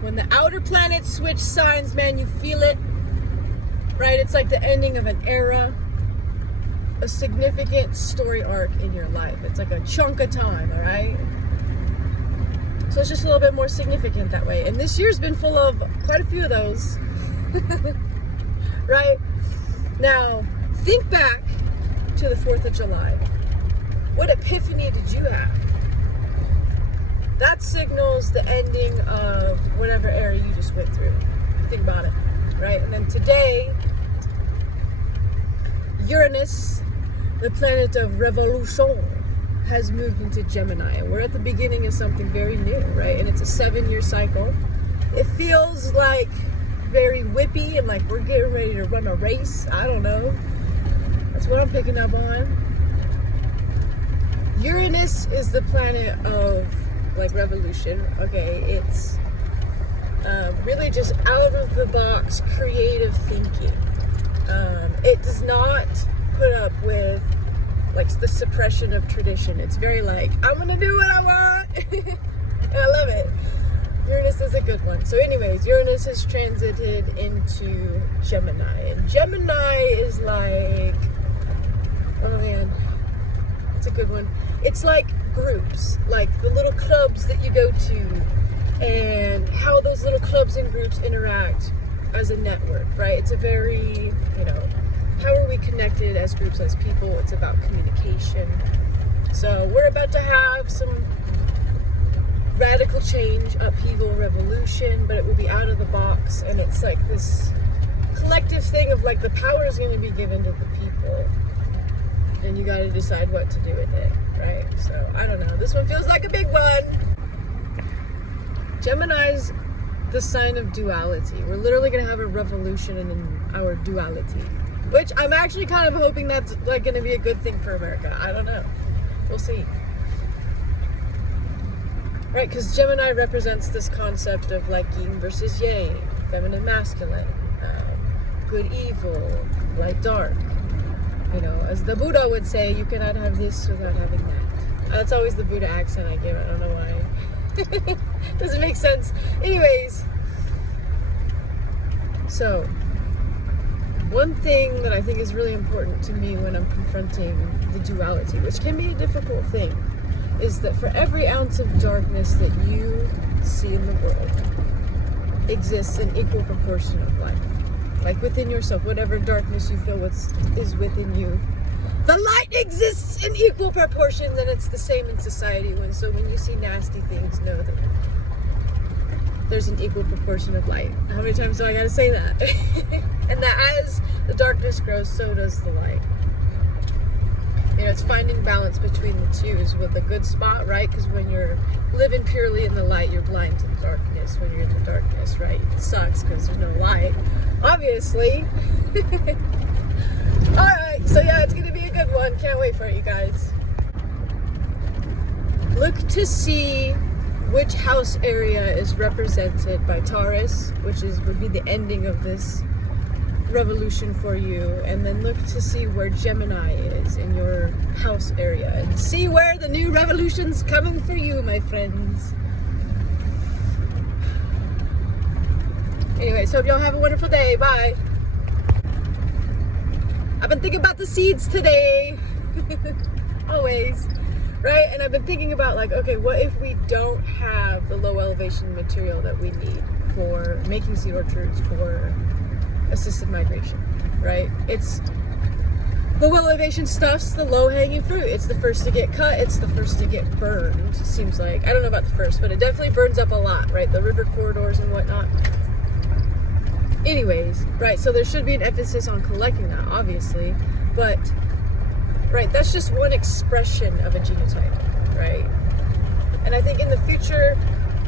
When the outer planets switch signs, man, you feel it, right? It's like the ending of an era, a significant story arc in your life. It's like a chunk of time, all right? So it's just a little bit more significant that way. And this year's been full of quite a few of those, right? Now, think back to the 4th of July. What epiphany did you have? That signals the ending of whatever era you just went through. Think about it, right? And then today, Uranus, the planet of revolution, has moved into Gemini. And we're at the beginning of something very new, right? And it's a 7-year cycle. It feels like very whippy and like we're getting ready to run a race. I don't know. That's what I'm picking up on. Uranus is the planet of like revolution. Okay, it's really just out of the box creative thinking. It does not put up with like the suppression of tradition. It's very like, I'm gonna do what I want. And I love it. Uranus is a good one. So anyways, Uranus has transited into Gemini, and Gemini is like, oh man, it's a good one. It's like groups, like the little clubs that you go to, and how those little clubs and groups interact as a network, right? It's a very, how are we connected as groups, as people? It's about communication. So we're about to have some radical change, upheaval, revolution, but it will be out of the box, and it's like this collective thing of like the power is going to be given to the people, and you got to decide what to do with it, right? So I don't know, this one feels like a big one. Gemini's the sign of duality. We're literally going to have a revolution in our duality, which I'm actually kind of hoping that's like going to be a good thing for America. I don't know, we'll see. Right, because Gemini represents this concept of like yin versus yang, feminine, masculine, good, evil, light, dark. As the Buddha would say, you cannot have this without having that. That's always the Buddha accent I give. I don't know why. Doesn't make sense. Anyways, so one thing that I think is really important to me when I'm confronting the duality, which can be a difficult thing, is that for every ounce of darkness that you see in the world exists an equal proportion of light. Like within yourself, whatever darkness you feel is within you, the light exists in equal proportions, and it's the same in society. So when you see nasty things, know that there's an equal proportion of light. How many times do I gotta say that? And that as the darkness grows, so does the light. It's finding balance between the two is with a good spot, right? Because when you're living purely in the light, you're blind to the darkness. When you're in the darkness, right, it sucks because there's no light, obviously. All right, so yeah, it's gonna be a good one. Can't wait for it, you guys. Look to see which house area is represented by Taurus, which would be the ending of this revolution for you, and then look to see where Gemini is in your house area and see where the new revolution's coming for you, my friends. Anyways, hope y'all have a wonderful day. Bye. I've been thinking about the seeds today. Always, right? And I've been thinking about like, okay, what if we don't have the low elevation material that we need for making seed orchards, for assisted migration, right? It's the low elevation stuff's the low hanging fruit. It's the first to get cut. It's the first to get burned. Seems like, I don't know about the first, but it definitely burns up a lot, right? The river corridors and whatnot. Anyways, right? So there should be an emphasis on collecting that, obviously, but right, that's just one expression of a genotype, right? And I think in the future,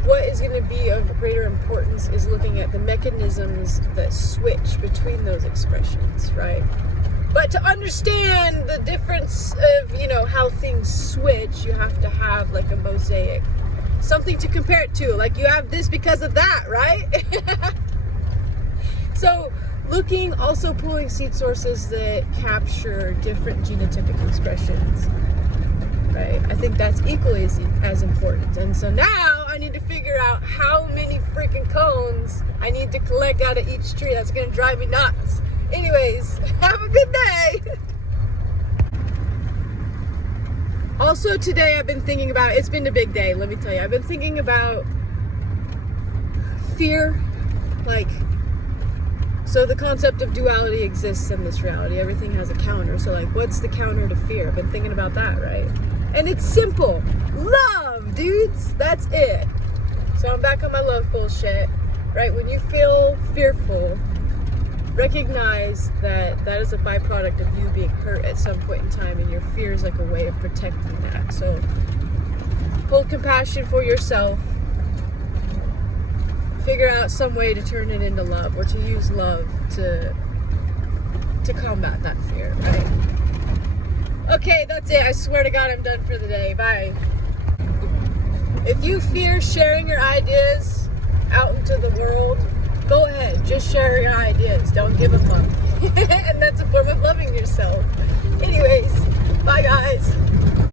what is going to be of greater importance is looking at the mechanisms that switch between those expressions, right? But to understand the difference of, how things switch, you have to have like a mosaic, something to compare it to. Like you have this because of that, right? So also pulling seed sources that capture different genotypic expressions, right? I think that's equally as important. And so now I need to figure out how many freaking cones things I need to collect out of each tree. That's gonna drive me nuts. Anyways, have a good day. Also today I've been thinking about, it's been a big day, let me tell you. I've been thinking about fear, like, so the concept of duality exists in this reality. Everything has a counter. So like, what's the counter to fear? I've been thinking about that, right? And it's simple. Love, dudes. That's it. So I'm back on my love bullshit, right? When you feel fearful, recognize that that is a byproduct of you being hurt at some point in time, and your fear is like a way of protecting that. So hold compassion for yourself. Figure out some way to turn it into love, or to use love to combat that fear, right? Okay, that's it. I swear to God, I'm done for the day. Bye. If you fear sharing your ideas out into the world, go ahead. Just share your ideas. Don't give a fuck. And that's a form of loving yourself.